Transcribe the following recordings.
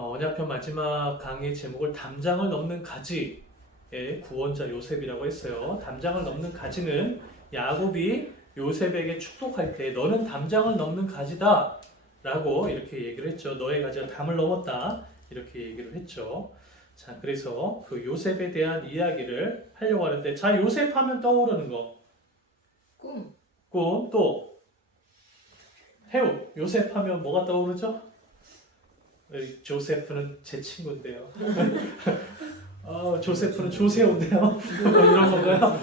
언약편 마지막 강의 제목을 담장을 넘는 가지의 구원자 요셉이라고 했어요. 담장을 넘는 가지는 야곱이 요셉에게 축복할 때 너는 담장을 넘는 가지다 라고 이렇게 얘기를 했죠. 너의 가지가 담을 넘었다 이렇게 얘기를 했죠. 자, 그래서 그 요셉에 대한 이야기를 하려고 하는데, 자, 요셉 하면 떠오르는 거 꿈. 또 태우, 요셉 하면 뭐가 떠오르죠? 조세프는 제 친구인데요. 조세프는 조세호인데요. 이런 건가요?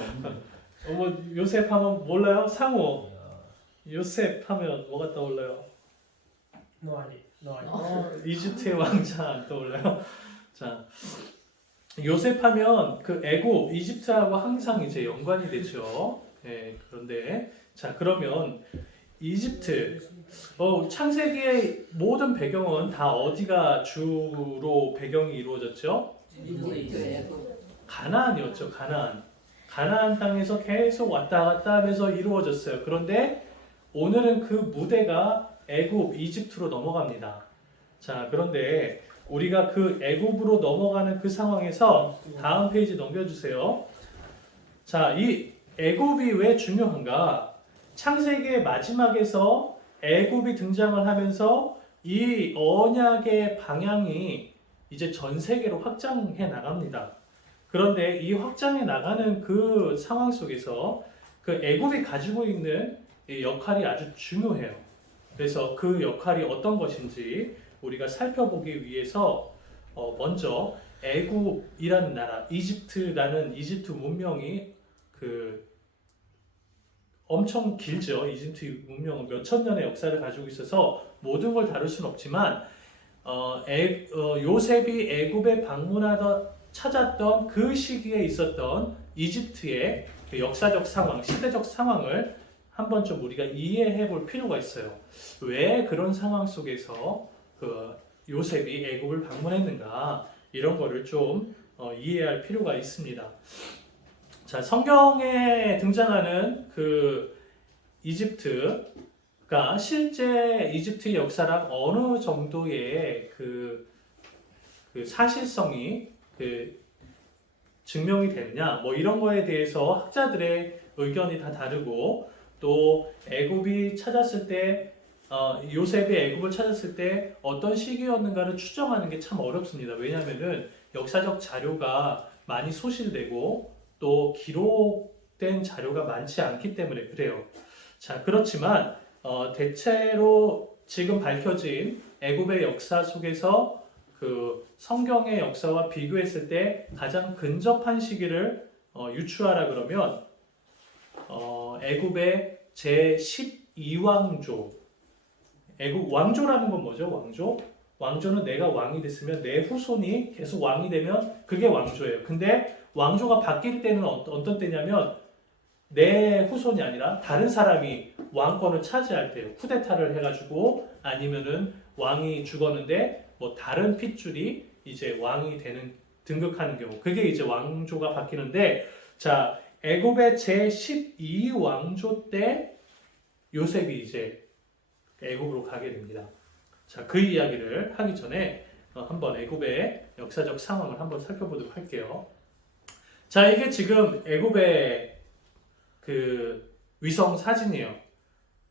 요셉 하면 몰라요? 상호. 요셉 하면 뭐가 떠올라요? 노아리. 이집트의 왕자 안 떠올라요? 자, 요셉 하면 그 애굽, 이집트하고 항상 이제 연관이 되죠. 네, 그런데 자, 그러면 이집트, 창세기의 모든 배경은 다 어디가 주로 배경이 이루어졌죠? 가나안이었죠. 가나안 땅에서 계속 왔다 갔다 하면서 이루어졌어요. 그런데 오늘은 그 무대가 애굽, 이집트로 넘어갑니다. 자, 그런데 우리가 그 애굽으로 넘어가는 그 상황에서 다음 페이지 넘겨주세요. 자, 이 애굽이 왜 중요한가? 창세기의 마지막에서 애굽이 등장을 하면서 이 언약의 방향이 이제 전 세계로 확장해 나갑니다. 그런데 이 확장해 나가는 그 상황 속에서 그 애굽이 가지고 있는 이 역할이 아주 중요해요. 그래서 그 역할이 어떤 것인지 우리가 살펴보기 위해서 먼저 애굽이라는 나라, 이집트라는 이집트 문명이 엄청 길죠. 이집트 문명은 몇천 년의 역사를 가지고 있어서 모든 걸 다룰 수는 없지만 요셉이 애굽에 찾았던 그 시기에 있었던 이집트의 그 역사적 상황, 시대적 상황을 한번 좀 우리가 이해해 볼 필요가 있어요. 왜 그런 상황 속에서 그 요셉이 애굽을 방문했는가, 이런 거를 좀 이해할 필요가 있습니다. 자, 성경에 등장하는 그 이집트가 실제 이집트의 역사랑 어느 정도의 그 사실성이 증명이 되느냐, 뭐 이런 거에 대해서 학자들의 의견이 다 다르고, 또 애굽이 찾았을 때 요셉이 애굽을 찾았을 때 어떤 시기였는가를 추정하는 게 참 어렵습니다. 왜냐하면은 역사적 자료가 많이 소실되고 또 기록된 자료가 많지 않기 때문에 그래요. 자, 그렇지만 대체로 지금 밝혀진 애굽의 역사 속에서 그 성경의 역사와 비교했을 때 가장 근접한 시기를 유추하라 그러면 애굽의 제12왕조. 애굽 왕조라는 건 뭐죠? 왕조는 내가 왕이 됐으면 내 후손이 계속 왕이 되면 그게 왕조예요. 근데 왕조가 바뀔 때는 어떤 때냐면 내 후손이 아니라 다른 사람이 왕권을 차지할 때요. 쿠데타를 해가지고, 아니면은 왕이 죽었는데 뭐 다른 핏줄이 이제 왕이 되는, 등극하는 경우, 그게 이제 왕조가 바뀌는데, 자, 애굽의 제12왕조 때 요셉이 이제 애굽으로 가게 됩니다. 자, 그 이야기를 하기 전에 한번 애굽의 역사적 상황을 한번 살펴보도록 할게요. 자, 이게 지금 애굽의 그 위성 사진이에요.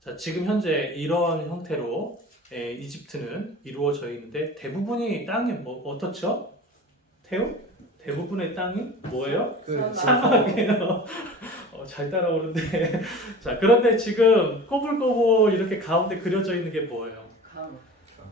자, 지금 현재 이런 형태로 이집트는 이루어져 있는데, 대부분이 땅이 어떻죠? 태우? 대부분의 땅이 뭐예요? 사막이에요. 잘 따라오는데. 자, 그런데 지금 꼬불꼬불 이렇게 가운데 그려져 있는 게 뭐예요?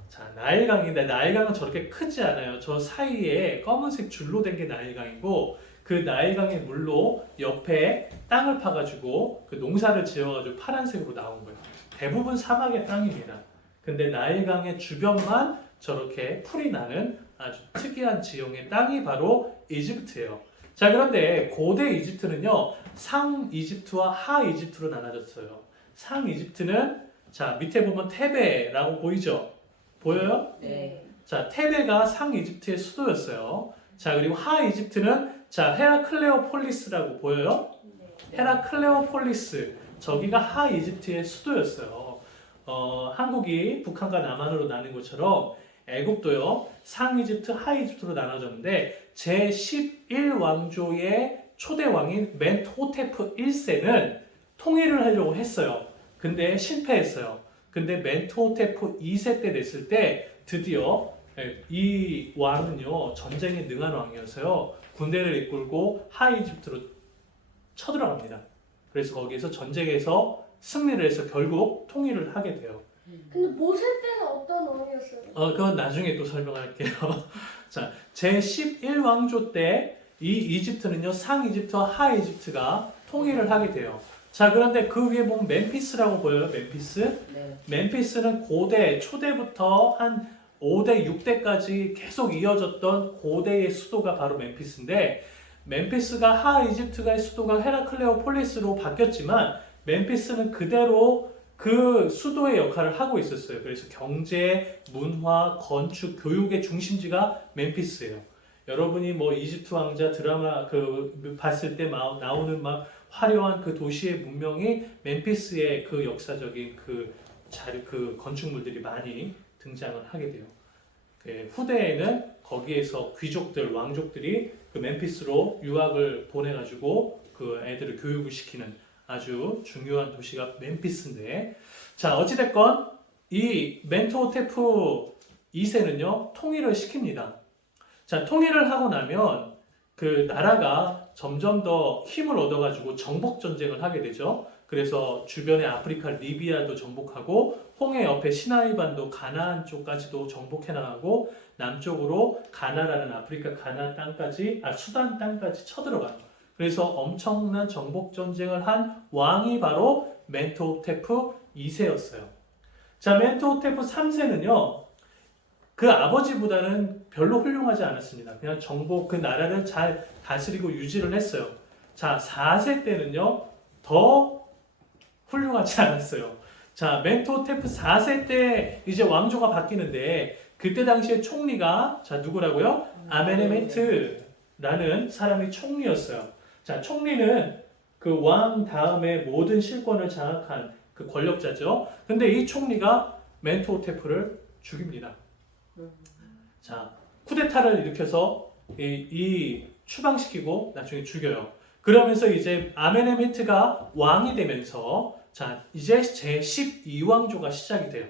자, 나일강인데, 나일강은 저렇게 크지 않아요. 저 사이에 검은색 줄로 된 게 나일강이고, 그 나일강의 물로 옆에 땅을 파가지고 그 농사를 지어가지고 파란색으로 나온 거예요. 대부분 사막의 땅입니다. 근데 나일강의 주변만 저렇게 풀이 나는 아주 특이한 지형의 땅이 바로 이집트예요. 자, 그런데 고대 이집트는요, 상 이집트와 하 이집트로 나눠졌어요. 상 이집트는, 자, 밑에 보면 테베라고 보이죠? 보여요? 네. 자, 테베가 상 이집트의 수도였어요. 자, 그리고 하 이집트는, 자, 헤라클레오폴리스라고 보여요? 헤라클레오폴리스, 저기가 하 이집트의 수도였어요. 한국이 북한과 남한으로 나뉜 것처럼 애굽도요 상이집트, 하이집트로 나눠졌는데 제 11왕조의 초대 왕인 멘트호테프 1세는 통일을 하려고 했어요. 근데 실패했어요. 근데 멘트호테프 2세 때 됐을 때 드디어 이 왕은요 전쟁에 능한 왕이어서요 군대를 이끌고 하이집트로 쳐들어갑니다. 그래서 거기에서 전쟁에서 승리를 해서 결국 통일을 하게 돼요. 근데 모세 때는 어떤 왕이었어요? 그건 나중에 또 설명할게요. 자, 제 11왕조 때 이 이집트는요 상이집트와 하이집트가 통일을 하게 돼요. 자, 그런데 그 위에 보면 멤피스라고 보여요. 멤피스. 네. 멤피스는 고대 초대부터 한 5대, 6대까지 계속 이어졌던 고대의 수도가 바로 멤피스인데 멤피스가 하이집트가의 수도가 헤라클레오폴리스로 바뀌었지만 멤피스는 그대로 그 수도의 역할을 하고 있었어요. 그래서 경제, 문화, 건축, 교육의 중심지가 멤피스예요. 여러분이 뭐 이집트 왕자 드라마 그 봤을 때 나오는 막 화려한 그 도시의 문명이 멤피스의 그 역사적인 그 건축물들이 많이 등장을 하게 돼요. 후대에는 거기에서 귀족들, 왕족들이 그 멤피스로 유학을 보내가지고 그 애들을 교육을 시키는 아주 중요한 도시가 멤피스인데, 자 어찌됐건 이 멘트호테프 2세는요 통일을 시킵니다. 자 통일을 하고 나면 그 나라가 점점 더 힘을 얻어가지고 정복 전쟁을 하게 되죠. 그래서 주변의 아프리카 리비아도 정복하고 홍해 옆에 시나이반도 가나안 쪽까지도 정복해 나가고 남쪽으로 가나라는 아프리카 가나 땅까지 수단 땅까지 쳐들어가요. 그래서 엄청난 정복 전쟁을 한 왕이 바로 멘트호테프 2세였어요. 자, 멘트호테프 3세는요. 그 아버지보다는 별로 훌륭하지 않았습니다. 그냥 정복 그 나라를 잘 다스리고 유지를 했어요. 자, 4세 때는요. 더 훌륭하지 않았어요. 자, 멘트호테프 4세 때 이제 왕조가 바뀌는데 그때 당시에 총리가 자 누구라고요? 아메네메트라는 사람이 총리였어요. 자, 총리는 그 왕 다음에 모든 실권을 장악한 그 권력자죠. 근데 이 총리가 멘트호테프를 죽입니다. 자, 쿠데타를 일으켜서 이 추방시키고 나중에 죽여요. 그러면서 이제 아메네메트가 왕이 되면서 자, 이제 제12왕조가 시작이 돼요.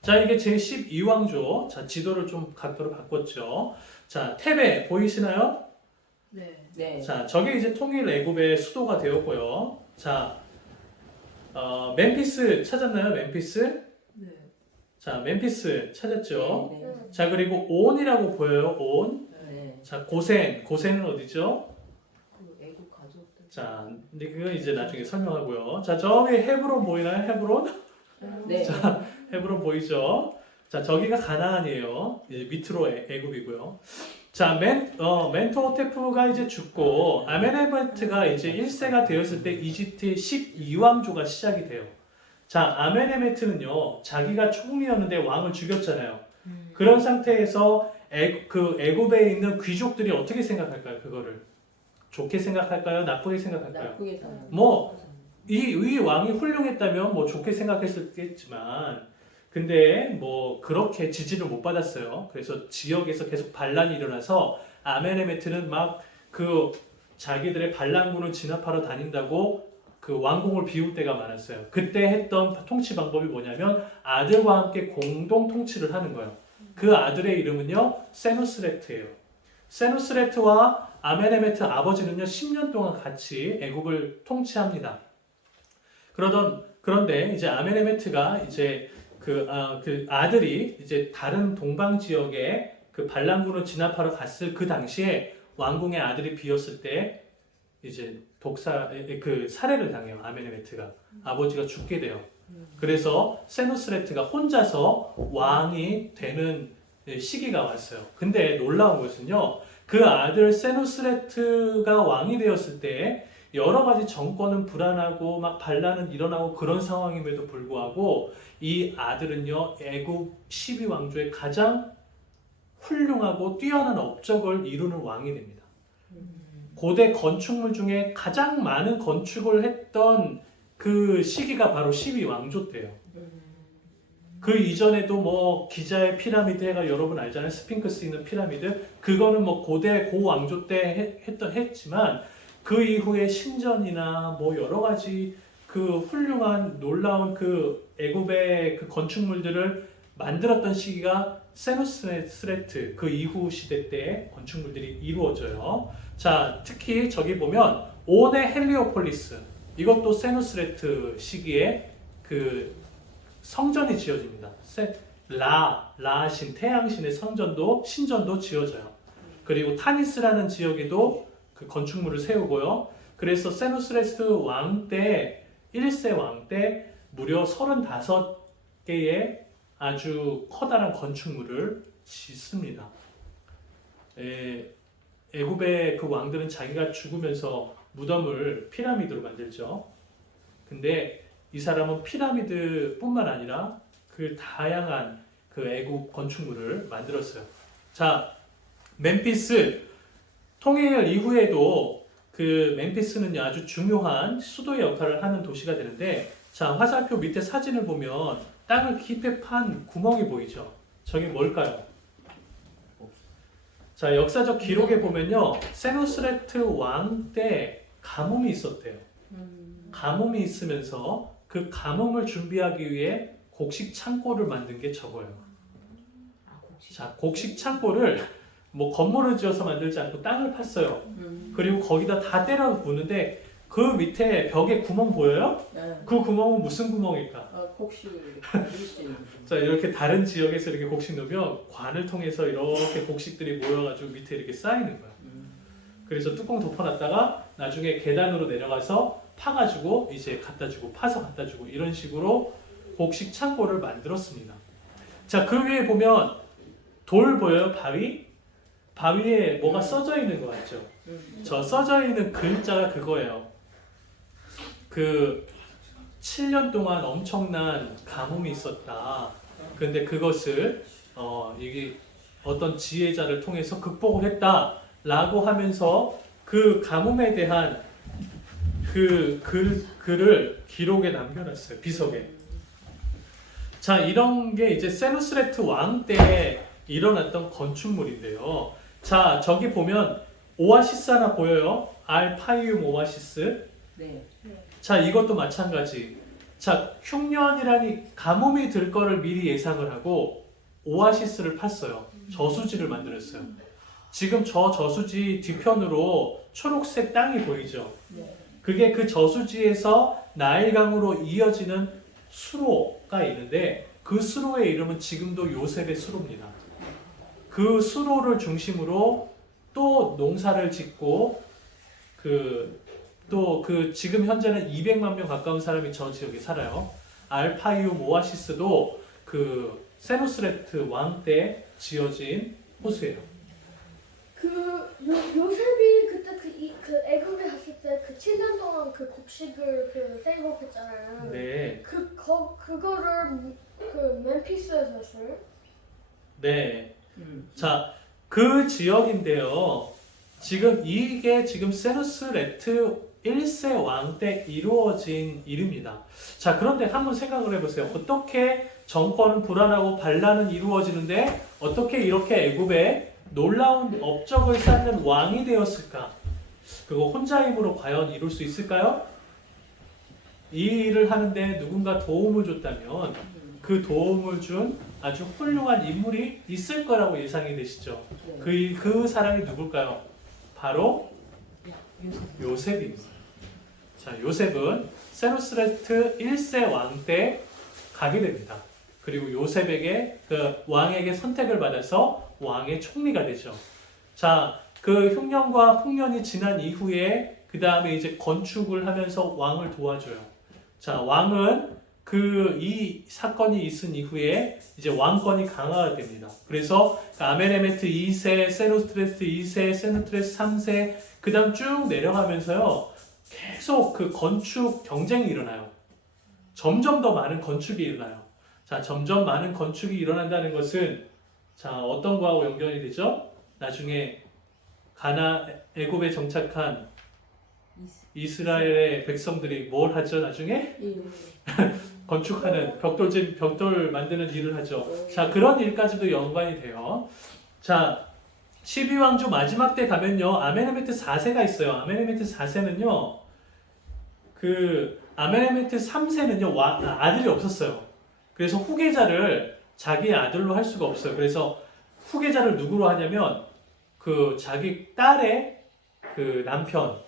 자, 이게 제12왕조. 자, 지도를 좀 각도로 바꿨죠. 자, 테베 보이시나요? 네. 네. 자, 저게 이제 통일 애굽의 수도가 되었고요. 자, 멤피스 찾았나요? 멤피스? 네. 자, 멤피스 찾았죠? 네. 응. 자, 그리고 온이라고 보여요. 온. 네. 자, 고센은 어디죠? 그 애국 가족들. 자, 근데 그거 이제 나중에 설명하고요. 자, 저기 헤브론 보이나요? 헤브론? 네. 자, 헤브론 보이죠? 자, 저기가 가나안이에요. 이제 밑으로 애굽이고요. 자, 멘트호테프가 이제 죽고 아메네메트가 이제 1세가 되었을 때 이집트의 12왕조가 시작이 돼요. 자, 아메네메트는요, 자기가 총리였는데 왕을 죽였잖아요. 그런 상태에서 애굽에 있는 귀족들이 어떻게 생각할까요? 그거를 좋게 생각할까요? 나쁘게 생각할까요? 나쁘게 사는. 뭐, 이 왕이 훌륭했다면 뭐 좋게 생각했었겠지만, 근데 뭐 그렇게 지지를 못 받았어요. 그래서 지역에서 계속 반란이 일어나서 아메네메트는 막 그 자기들의 반란군을 진압하러 다닌다고 그 왕궁을 비울 때가 많았어요. 그때 했던 통치 방법이 뭐냐면 아들과 함께 공동 통치를 하는 거예요. 그 아들의 이름은요 세누스레트예요. 세누스레트와 아메네메트 아버지는요 10년 동안 같이 애국을 통치합니다. 그런데 이제 아메네메트가 이제 그 아들이 이제 다른 동방 지역에 그 반란군을 진압하러 갔을 그 당시에 왕궁의 아들이 비었을 때 이제 살해를 당해요. 아메네메트가 아버지가 죽게 돼요. 그래서 세누스레트가 혼자서 왕이 되는 시기가 왔어요. 근데 놀라운 것은요, 그 아들 세누스레트가 왕이 되었을 때 여러 가지 정권은 불안하고 막 반란은 일어나고 그런 상황임에도 불구하고 이 아들은요 애굽 12왕조의 가장 훌륭하고 뛰어난 업적을 이루는 왕이 됩니다. 고대 건축물 중에 가장 많은 건축을 했던 그 시기가 바로 12왕조 때예요. 그 이전에도 뭐 기자의 피라미드 해가 여러분 알잖아요. 스핑크스 있는 피라미드. 그거는 뭐 고대 고왕조 때 했지만 그 이후에 신전이나 뭐 여러 가지 그 훌륭한 놀라운 그 애굽의 그 건축물들을 만들었던 시기가 세누스레트 그 이후 시대 때 건축물들이 이루어져요. 자, 특히 저기 보면 온의 헬리오폴리스 이것도 세누스레트 시기에 그 성전이 지어집니다. 라신 태양신의 신전도 지어져요. 그리고 타니스라는 지역에도 그 건축물을 세우고요. 그래서 세누스레트 왕 때 1세 왕 때 무려 35개의 아주 커다란 건축물을 짓습니다. 애굽의 그 왕들은 자기가 죽으면서 무덤을 피라미드로 만들죠. 근데 이 사람은 피라미드뿐만 아니라 그 다양한 그 애굽 건축물을 만들었어요. 자, 멤피스 통일 이후에도 그 멤피스는 아주 중요한 수도의 역할을 하는 도시가 되는데, 자, 화살표 밑에 사진을 보면 땅을 깊이 판 구멍이 보이죠? 저게 뭘까요? 자, 역사적 기록에 보면요, 세누스레트 왕 때 가뭄이 있었대요. 가뭄이 있으면서 그 가뭄을 준비하기 위해 곡식 창고를 만든 게 저거예요. 자, 곡식 창고를 뭐 건물을 지어서 만들지 않고 땅을 팠어요. 그리고 거기다 다 때려 부는데 그 밑에 벽에 구멍 보여요? 네. 그 구멍은 무슨 구멍일까? 곡식 넣을 수 있는. 자, 이렇게 다른 지역에서 이렇게 곡식 넣으면 관을 통해서 이렇게 곡식들이 모여가지고 밑에 이렇게 쌓이는 거야. 그래서 뚜껑 덮어놨다가 나중에 계단으로 내려가서 파가지고 이제 갖다 주고 파서 갖다 주고 이런 식으로 곡식 창고를 만들었습니다. 자, 그 위에 보면 돌 보여요? 바위? 바위에 뭐가 써져 있는 거 같죠? 저 써져 있는 글자가 그거예요. 그 7년 동안 엄청난 가뭄이 있었다. 근데 그것을 이게 어떤 지혜자를 통해서 극복을 했다라고 하면서 그 가뭄에 대한 그 글을 기록에 남겨놨어요. 비석에. 자, 이런 게 이제 세누스레트 왕 때 일어났던 건축물인데요. 자, 저기 보면 오아시스 하나 보여요? 알파이움 오아시스. 네. 자, 이것도 마찬가지. 자, 흉년이라니 가뭄이 들 거를 미리 예상을 하고 오아시스를 팠어요. 저수지를 만들었어요. 지금 저 저수지 뒤편으로 초록색 땅이 보이죠? 네. 그게 그 저수지에서 나일강으로 이어지는 수로가 있는데 그 수로의 이름은 지금도 요셉의 수로입니다. 그 수로를 중심으로 또 농사를 짓고 또 지금 현재는 200만 명 가까운 사람이 저 지역에 살아요. 알파이움 오아시스도 그 세누스레트 왕 때 지어진 호수예요. 요셉이 그때 그 애굽에 갔을 때 그 7년 동안 그 곡식을 그 세입했잖아요. 네. 그거를 그 멤피스에서 했어요? 네. 자, 그 지역인데요. 이게 지금 세누스레트 1세 왕 때 이루어진 일입니다. 자, 그런데 한번 생각을 해보세요. 어떻게 정권은 불안하고 반란은 이루어지는데 어떻게 이렇게 애굽에 놀라운 업적을 쌓는 왕이 되었을까? 그거 혼자 힘으로 과연 이룰 수 있을까요? 이 일을 하는데 누군가 도움을 줬다면 그 도움을 준 아주 훌륭한 인물이 있을 거라고 예상이 되시죠? 그 사람이 누굴까요? 바로 요셉입니다. 자, 요셉은 세누스레트 1세 왕 때 가게 됩니다. 그리고 요셉에게 그 왕에게 선택을 받아서 왕의 총리가 되죠. 자, 그 흉년과 풍년이 지난 이후에 그 다음에 이제 건축을 하면서 왕을 도와줘요. 자, 왕은 이 사건이 있은 이후에 이제 왕권이 강화가 됩니다. 그래서 아메네메트 2세, 세누스레트 2세, 세누스레트 3세 그 다음 쭉 내려가면서요. 계속 그 건축 경쟁이 일어나요. 점점 더 많은 건축이 일어나요. 자, 점점 많은 건축이 일어난다는 것은 자, 어떤 거하고 연결이 되죠? 나중에 애굽에 정착한 이스라엘의 백성들이 뭘 하죠? 나중에 건축하는 벽돌 만드는 일을 하죠. 자, 그런 일까지도 연관이 돼요. 자, 12왕조 마지막 때 가면요, 아메네메트 4세가 있어요. 아메네메트 4세는요, 그 아메네메트 3세는요, 아들이 없었어요. 그래서 후계자를 자기의 아들로 할 수가 없어요. 그래서 후계자를 누구로 하냐면 그 자기 딸의 그 남편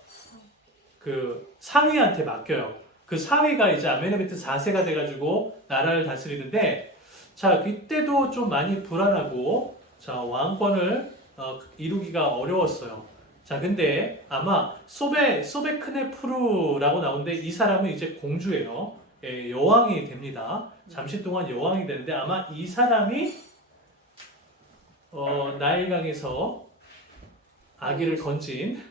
그 사위한테 맡겨요. 그 사위가 이제 아메네메트 4세가 돼가지고 나라를 다스리는데, 자, 이때도 좀 많이 불안하고, 자, 왕권을 이루기가 어려웠어요. 자, 근데 아마 소베크네프루라고 나오는데 이 사람은 이제 공주예요. 예, 여왕이 됩니다. 잠시 동안 여왕이 되는데 아마 이 사람이 나일강에서 아기를 건진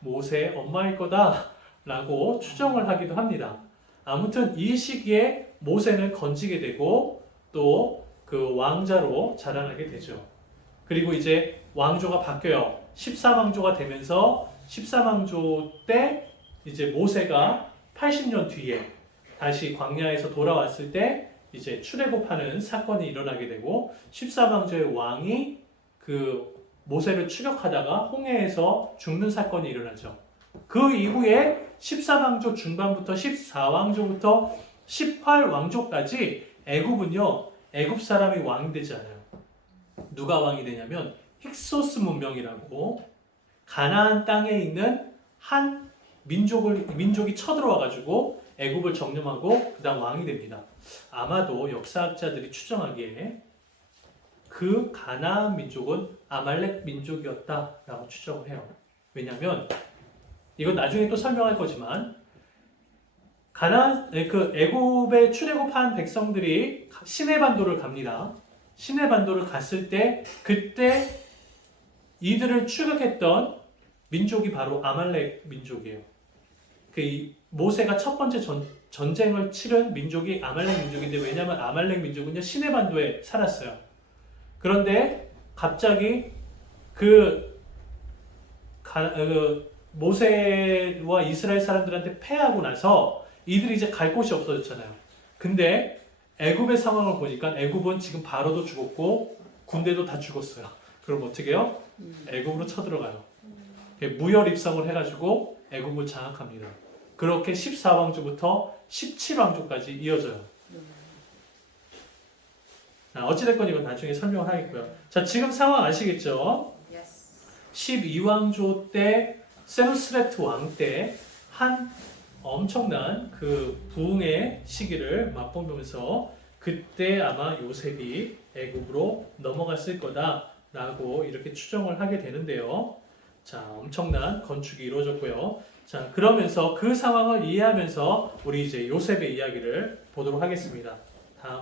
모세의 엄마일 거다라고 추정을 하기도 합니다. 아무튼 이 시기에 모세는 건지게 되고 또 그 왕자로 자라나게 되죠. 그리고 이제 왕조가 바뀌어요. 14왕조가 되면서 14왕조 때 이제 모세가 80년 뒤에 다시 광야에서 돌아왔을 때 이제 출애굽하는 사건이 일어나게 되고 14왕조의 왕이 그 모세를 추격하다가 홍해에서 죽는 사건이 일어나죠. 그 이후에 14왕조 중반부터 14왕조부터 18왕조까지 애굽은요, 애굽 사람이 왕이 되지 않아요. 누가 왕이 되냐면 힉소스 문명이라고 가나안 땅에 있는 한 민족이 쳐들어와 가지고 애굽을 정령하고 그다음 왕이 됩니다. 아마도 역사학자들이 추정하기에 그 가나안 민족은 아말렉 민족이었다라고 추정을 해요. 왜냐하면 이건 나중에 또 설명할 거지만 그 애굽에 출애굽한 백성들이 시내반도를 갑니다. 시내반도를 갔을 때 그때 이들을 추격했던 민족이 바로 아말렉 민족이에요. 모세가 첫 번째 전쟁을 치른 민족이 아말렉 민족인데, 왜냐하면 아말렉 민족은요 시내반도에 살았어요. 그런데 갑자기 모세와 이스라엘 사람들한테 패하고 나서 이들이 이제 갈 곳이 없어졌잖아요. 근데 애굽의 상황을 보니까 애굽은 지금 바로도 죽었고 군대도 다 죽었어요. 그럼 어떻게 해요? 애굽으로 쳐들어가요. 무혈 입성을 해가지고 애굽을 장악합니다. 그렇게 14왕조부터 17왕조까지 이어져요. 자, 어찌됐건 이건 나중에 설명을 하겠고요. 자, 지금 상황 아시겠죠? 12왕조 때 세누스레트 왕 때 한 엄청난 그 부흥의 시기를 맛보면서 그때 아마 요셉이 애굽으로 넘어갔을 거다라고 이렇게 추정을 하게 되는데요. 자, 엄청난 건축이 이루어졌고요. 자, 그러면서 그 상황을 이해하면서 우리 이제 요셉의 이야기를 보도록 하겠습니다. 다음